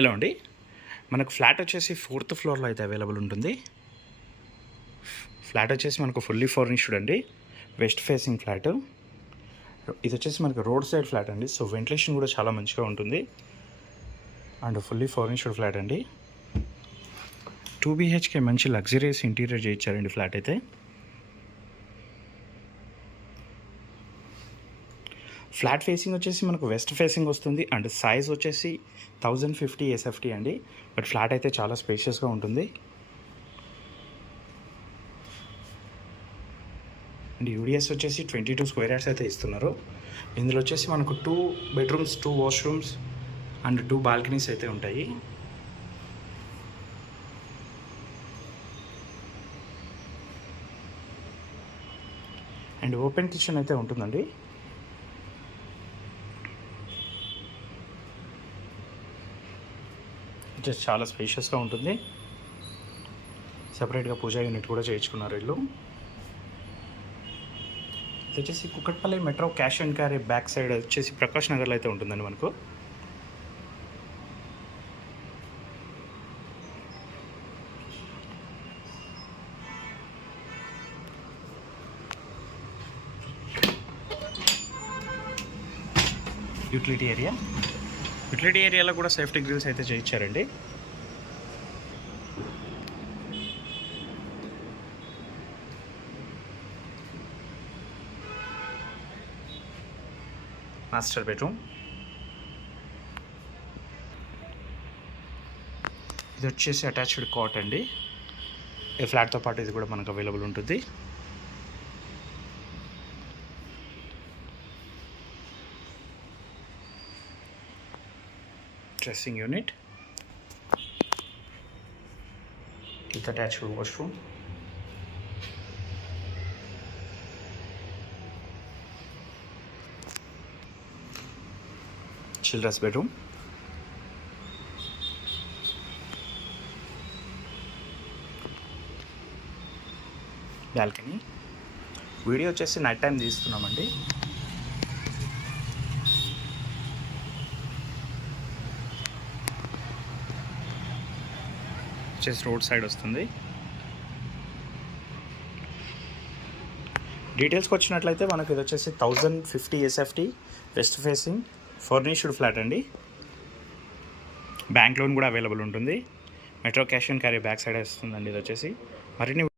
హలో అండి, మనకు ఫ్లాట్ వచ్చేసి 4th ఫ్లోర్లో అయితే అవైలబుల్ ఉంటుంది. ఫ్లాట్ వచ్చేసి మనకు ఫుల్లీ ఫర్నిష్డ్ అండి, వెస్ట్ ఫేసింగ్ ఫ్లాట్. ఇది వచ్చేసి మనకు రోడ్ సైడ్ ఫ్లాట్ అండి, సో వెంటిలేషన్ కూడా చాలా మంచిగా ఉంటుంది అండ్ ఫుల్లీ ఫర్నిష్డ్ ఫ్లాట్ అండి. 2 BHK మంచి లగ్జరియస్ ఇంటీరియర్ చేయించారండి ఫ్లాట్ అయితే. ఫ్లాట్ ఫేసింగ్ వచ్చేసి మనకు వెస్ట్ ఫేసింగ్ వస్తుంది అండ్ సైజ్ వచ్చేసి 1050 SFT అండి. బట్ ఫ్లాట్ అయితే చాలా స్పేషియస్గా ఉంటుంది అండ్ యూడిఎస్ వచ్చేసి 22 స్క్వేర్ యార్డ్స్ అయితే ఇస్తున్నారు. ఇందులో వచ్చేసి మనకు 2 బెడ్రూమ్స్, 2 వాష్రూమ్స్ అండ్ 2 బాల్కనీస్ అయితే ఉంటాయి. అండ్ ఓపెన్ కిచెన్ అయితే ఉంటుందండి. జస్ట్ చాలా స్పేషియస్గా ఉంటుంది. సపరేట్గా పూజా యూనిట్ కూడా చేయించుకున్నారు ఇల్లు. ఇది వచ్చేసి Kukatpally metro cash and carry back side వచ్చేసి ప్రకాష్ నగర్లో అయితే ఉంటుందండి మనకు. యూటిలిటీ ఏరియాలో కూడా సేఫ్టీ గ్రిల్స్ అయితే చేయించారండి. Master bedroom. ఇది వచ్చేసి అటాచ్డ్ కాట్ అండి. ఈ ఫ్లాట్తో పాటు ఇది కూడా మనకు అవైలబుల్ ఉంటుంది. Dressing unit with attached washroom. Children's bedroom. Balcony. Video వచ్చేసి నైట్ టైం తీస్తున్నామండి. వచ్చేసి రోడ్ సైడ్ వస్తుంది. డీటెయిల్స్కి వచ్చినట్లయితే మనకు ఇది వచ్చేసి 1050 SFT west facing furnished flat అండి. బ్యాంక్ లోన్ కూడా అవైలబుల్ ఉంటుంది. Metro cash and carry back side వస్తుందండి ఇది వచ్చేసి. మరిన్ని